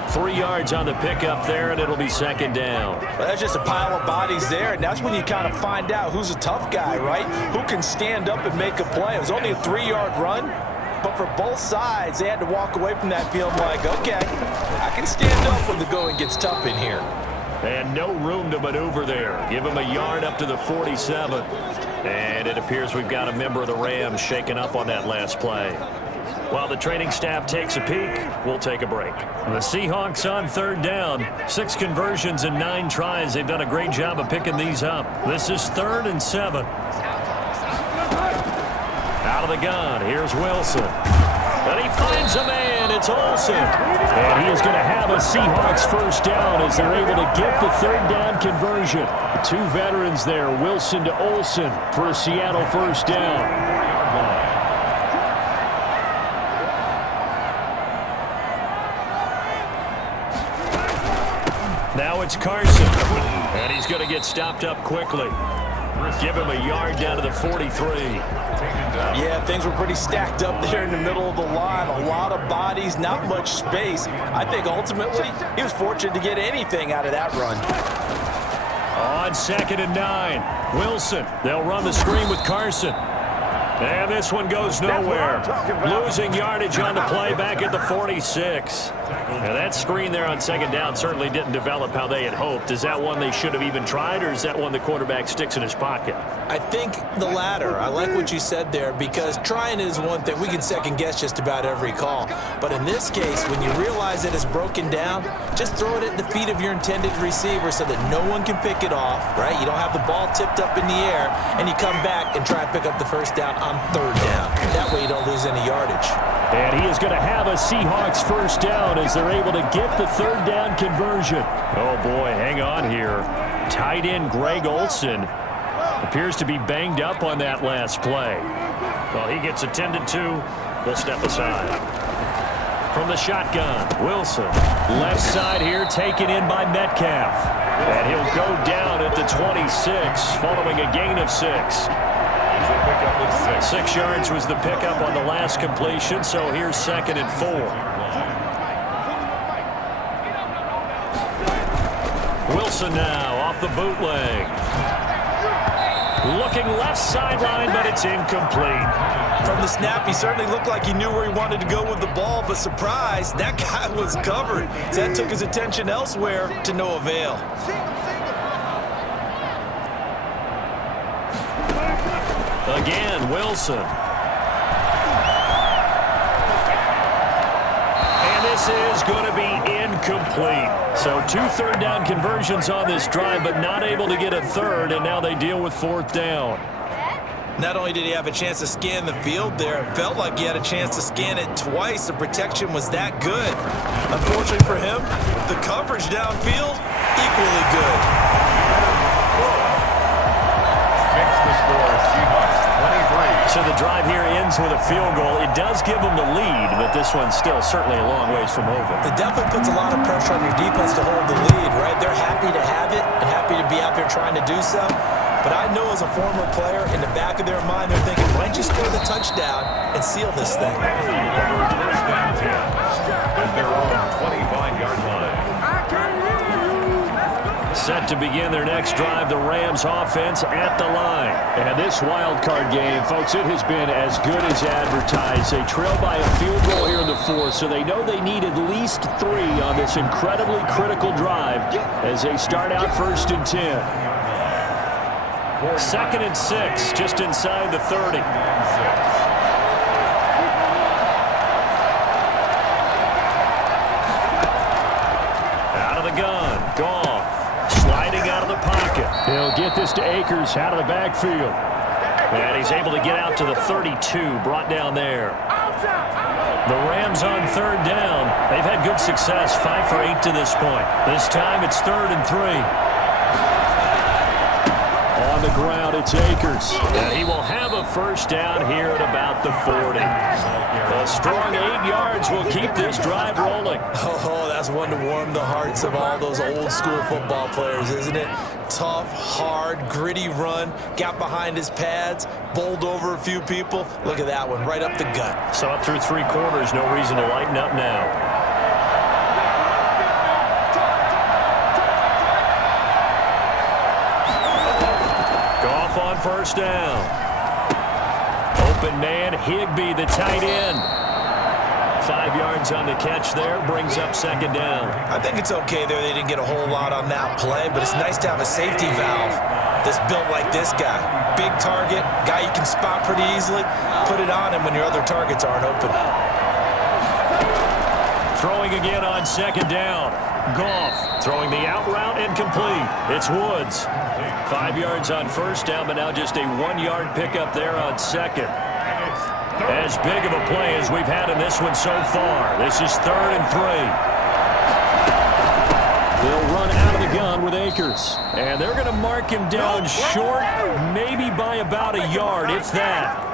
3 yards on the pickup there, and it'll be second down. Well, that's just a pile of bodies there, and that's when you kind of find out who's a tough guy, right? Who can stand up and make a play. It was only a 3-yard run, but for both sides, they had to walk away from that field like, okay, I can stand up when the going gets tough in here. And no room to maneuver there. Give him a yard up to the 47. And it appears we've got a member of the Rams shaken up on that last play. While the training staff takes a peek, we'll take a break. The Seahawks on third down. 6 conversions and 9 tries. They've done a great job of picking these up. This is 3rd and 7. Out of the gun, here's Wilson. And he finds a man, it's Olsen. And he is going to have a Seahawks first down as they're able to get the 3rd down conversion. 2 veterans there, Wilson to Olsen for a Seattle first down. Now it's Carson, and he's going to get stopped up quickly. Give him a yard down to the 43. Yeah, things were pretty stacked up there in the middle of the line. A lot of bodies, not much space. I think ultimately he was fortunate to get anything out of that run. On 2nd and 9, Wilson. They'll run the screen with Carson. And this one goes nowhere. Losing yardage on the play back at the 46. Now that screen there on 2nd down certainly didn't develop how they had hoped. Is that one they should have even tried, or is that one the quarterback sticks in his pocket? I think the latter. I like what you said there because trying is one thing. We can second guess just about every call. But in this case, when you realize that it's broken down, just throw it at the feet of your intended receiver so that no one can pick it off, right? You don't have the ball tipped up in the air, and you come back and try and pick up the first down on 3rd down. That way you don't lose any yardage. And he is going to have a Seahawks first down as they're able to get the 3rd down conversion. Oh, boy, hang on here. Tight end Greg Olsen appears to be banged up on that last play. Well, he gets attended to. We'll step aside. From the shotgun, Wilson. Left side here, taken in by Metcalf. And he'll go down at the 26, following a gain of 6. 6 yards was the pickup on the last completion, so here's 2nd and 4. Wilson now off the bootleg. Looking left sideline, but it's incomplete. From the snap, he certainly looked like he knew where he wanted to go with the ball, but surprise, that guy was covered. So that took his attention elsewhere to no avail. Again, Wilson. And this is going to be incomplete. So 2 3rd down conversions on this drive, but not able to get a 3rd, and now they deal with 4th down. Not only did he have a chance to scan the field there, it felt like he had a chance to scan it twice. The protection was that good. Unfortunately for him, the coverage downfield, equally good. Makes the score Seahawks 23. So the drive here ends with a field goal. It does give them the lead, but this one's still certainly a long ways from over. It definitely puts a lot of pressure on your defense to hold the lead, right? They're happy to have it and happy to be out there trying to do so. But I know as a former player, in the back of their mind, they're thinking, why don't you score the touchdown and seal this thing? First and 10 at their own 25-yard line. Set to begin their next drive, the Rams offense at the line. And this wild card game, folks, it has been as good as advertised. They trail by a field goal here in the fourth, so they know they need at least 3 on this incredibly critical drive as they start out 1st and 10. 2nd and 6, just inside the 30. Out of the gun, Goff. Sliding out of the pocket. He'll get this to Akers out of the backfield. And he's able to get out to the 32, brought down there. The Rams on 3rd down. They've had good success, 5 for 8 to this point. This time it's 3rd and 3. On the ground, it's Akers. And he will have a 1st down here at about the 40. A strong 8 yards will keep this drive rolling. Oh, that's one to warm the hearts of all those old school football players, isn't it? Tough, hard, gritty run. Got behind his pads, bowled over a few people. Look at that one, right up the gut. So up through 3 quarters, no reason to lighten up now. Goff on 1st down. Open man, Higbee, the tight end. 5 yards on the catch there, brings up 2nd down. I think it's okay there. They didn't get a whole lot on that play, but it's nice to have a safety valve that's built like this guy. Big target, guy you can spot pretty easily. Put it on him when your other targets aren't open. Throwing again on 2nd down. Goff throwing the out route incomplete. It's Woods. 5 yards on 1st down, but now just a 1-yard pickup there on 2nd. As big of a play as we've had in this one so far. This is 3rd and 3. They'll run out of the gun with Akers. And they're going to mark him down short, maybe by about a yard, if that.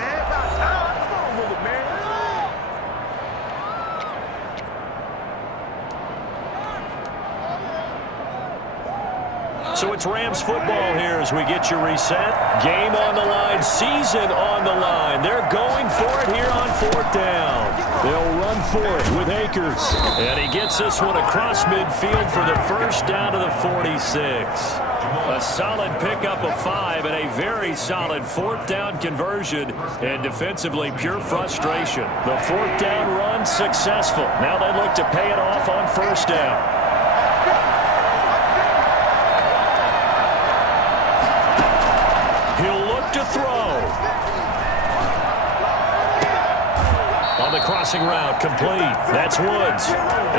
So it's Rams football here as we get you reset. Game on the line, season on the line. They're going for it here on 4th down. They'll run for it with Akers. And he gets this one across midfield for the 1st down to the 46. A solid pickup of 5 and a very solid 4th down conversion. And defensively, pure frustration. The 4th down run successful. Now they look to pay it off on 1st down. To throw. On the crossing route, complete. That's Woods.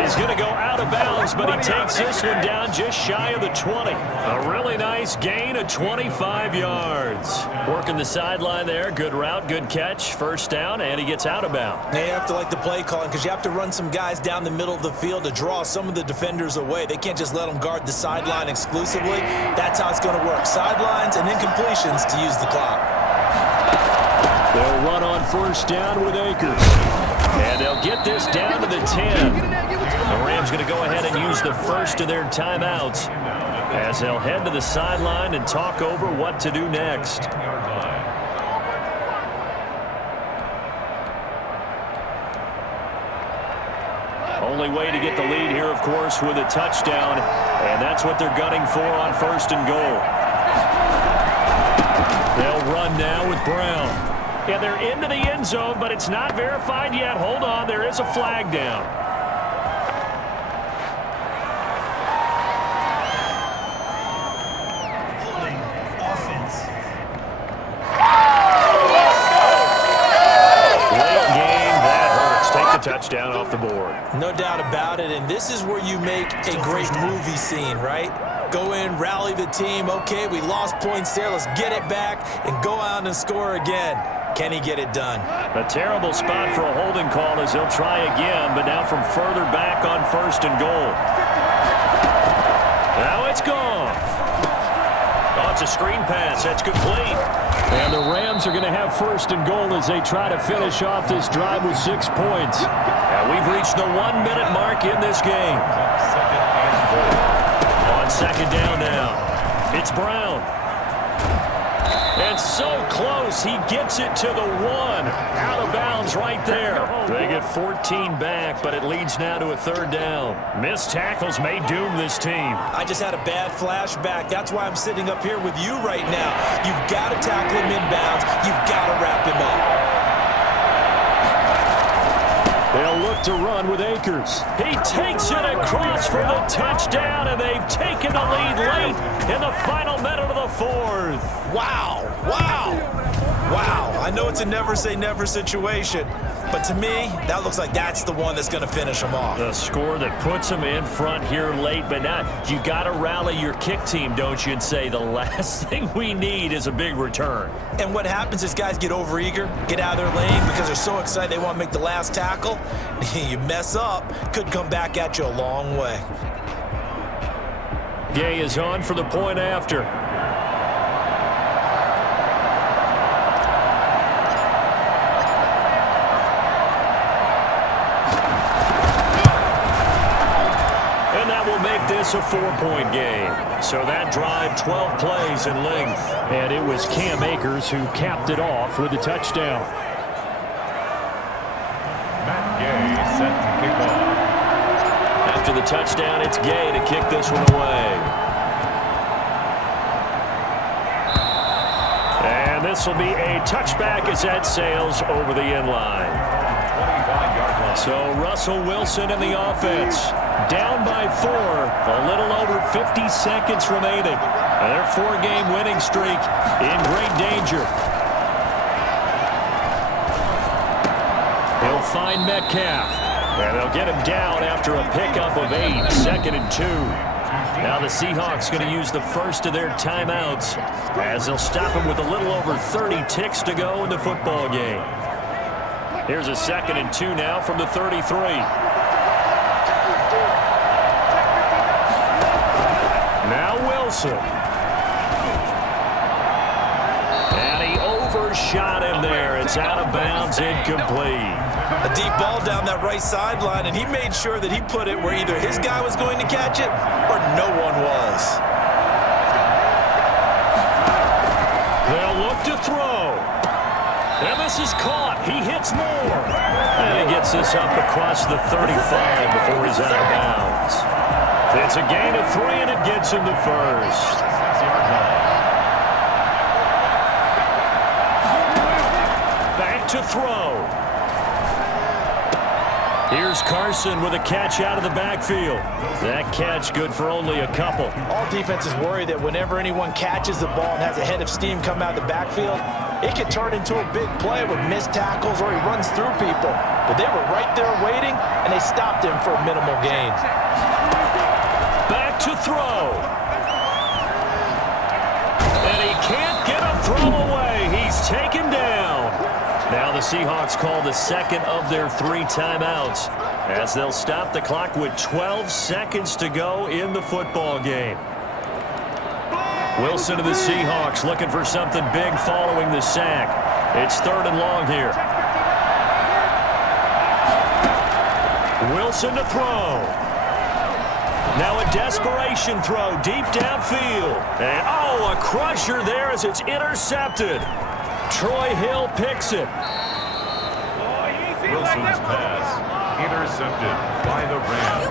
He's going to go out of bounds, but he takes this one down just shy of the 20. A really nice gain of 25 yards. Working the sideline there. Good route, good catch. 1st down, and he gets out of bounds. Now you have to like the play calling because you have to run some guys down the middle of the field to draw some of the defenders away. They can't just let them guard the sideline exclusively. That's how it's going to work. Sidelines and incompletions to use the clock. They'll run on 1st down with Akers. And they'll get this down to the 10. The Rams going to go ahead and use the 1st of their timeouts as they'll head to the sideline and talk over what to do next. Only way to get the lead here, of course, with a touchdown. And that's what they're gunning for on 1st and goal. They'll run now with Brown. Yeah, they're into the end zone, but it's not verified yet. Hold on, there is a flag down. Late game, that hurts. Take the touchdown off the board. No doubt about it, and this is where you make a great movie scene, right? Go in, rally the team. Okay, we lost points there. Let's get it back and go out and score again. Can he get it done? A terrible spot for a holding call as he'll try again, but now from further back on 1st and goal. Now it's Goff. Oh, it's a screen pass. That's complete. And the Rams are going to have 1st and goal as they try to finish off this drive with 6 points. And we've reached the 1-minute mark in this game. On 2nd down now, it's Brown. And That's so close. He gets it to the 1. Out of bounds right there. They get 14 back, but it leads now to a 3rd down. Missed tackles may doom this team. I just had a bad flashback. That's why I'm sitting up here with you right now. You've got to tackle him inbounds. You've got to wrap him up. They'll look to run with Akers. He takes it across for the touchdown, and they've taken the lead late in the final minute of the 4th. Wow. I know it's a never-say-never situation, but to me, that looks like that's the one that's going to finish them off. The score that puts them in front here late, but now you got to rally your kick team, don't you, and say the last thing we need is a big return. And what happens is guys get overeager, get out of their lane because they're so excited they want to make the last tackle. You mess up, could come back at you a long way. Gay is on for the point after. And that will make this a 4-point game. So that drive, 12 plays in length. And it was Cam Akers who capped it off with a touchdown. Matt Gay set to kick off. After the touchdown, it's Gay to kick this one away. And this will be a touchback as that sails over the end line. 25-yard line. So Russell Wilson in the offense. Down by 4. A little over 50 seconds remaining. And their 4-game winning streak in great danger. He'll find Metcalf. And they'll get him down after a pickup of 8. 2nd and 2. Now the Seahawks going to use the first of their timeouts as they'll stop him with a little over 30 ticks to go in the football game. Here's a 2nd and 2 now from the 33. Now Wilson. And he overshot him there. It's out of bounds, incomplete. A deep ball down that right sideline, and he made sure that he put it where either his guy was going to catch it or no one was. They'll look to throw. And this is caught. He hits more. And he gets this up across the 35 before he's out of bounds. It's a gain of 3, and it gets him the first. Back to throw. Here's Carson with a catch out of the backfield. That catch good for only a couple. All defenses worry that whenever anyone catches the ball and has a head of steam come out of the backfield, it could turn into a big play with missed tackles or he runs through people. But they were right there waiting, and they stopped him for a minimal gain. Back to throw. And he can't get a throw away. He's taken down. Now the Seahawks call the 2nd of their 3 timeouts as they'll stop the clock with 12 seconds to go in the football game. Wilson to the Seahawks looking for something big following the sack. It's 3rd and long here. Wilson to throw. Now a desperation throw deep downfield. And a crusher there as it's intercepted. Troy Hill picks it. Wilson's pass intercepted by the Rams.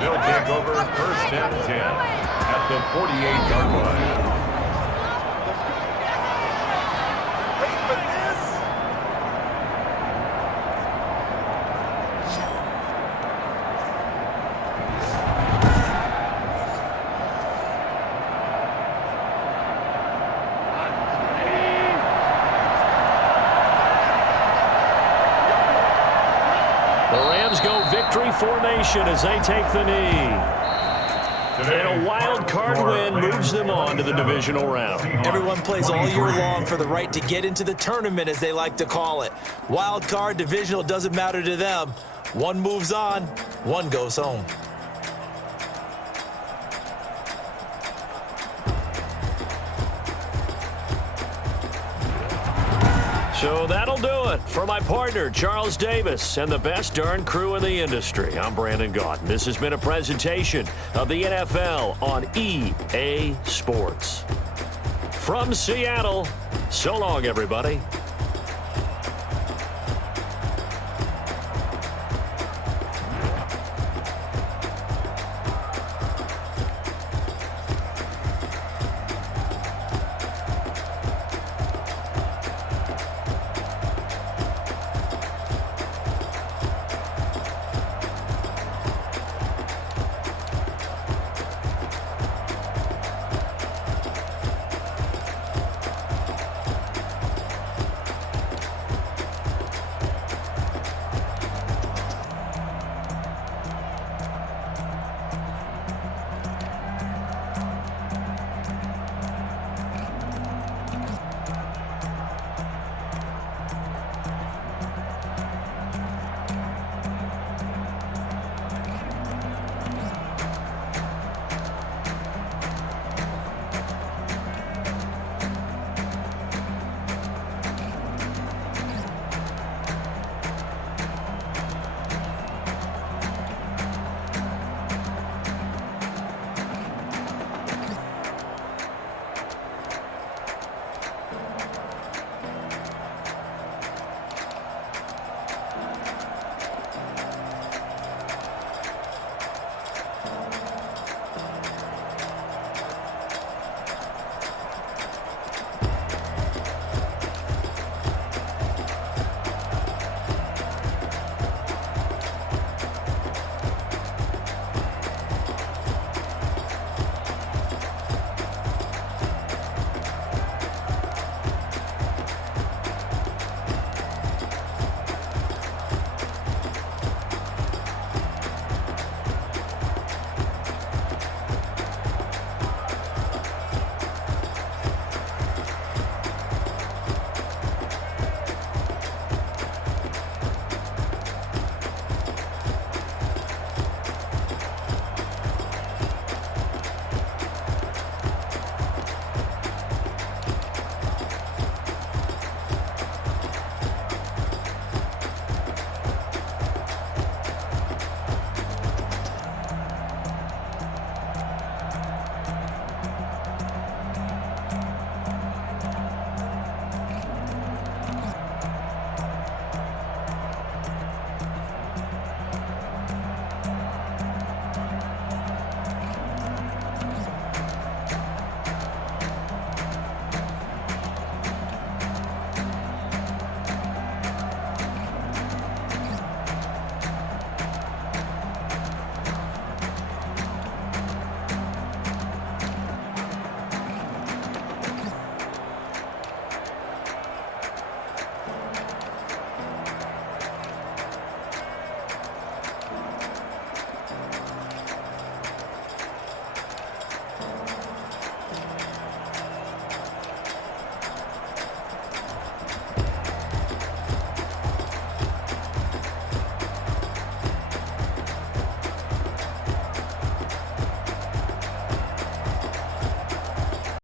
They'll take over 1st and 10 at the 48-yard line. Go victory formation as they take the knee. And a wild card win moves them on to the divisional round. Everyone plays all year long for the right to get into the tournament, as they like to call it. Wild card, divisional, doesn't matter to them. One moves on, one goes home. So that'll do it for my partner, Charles Davis, and the best darn crew in the industry. I'm Brandon Gaudin. This has been a presentation of the NFL on EA Sports. From Seattle, So long, everybody.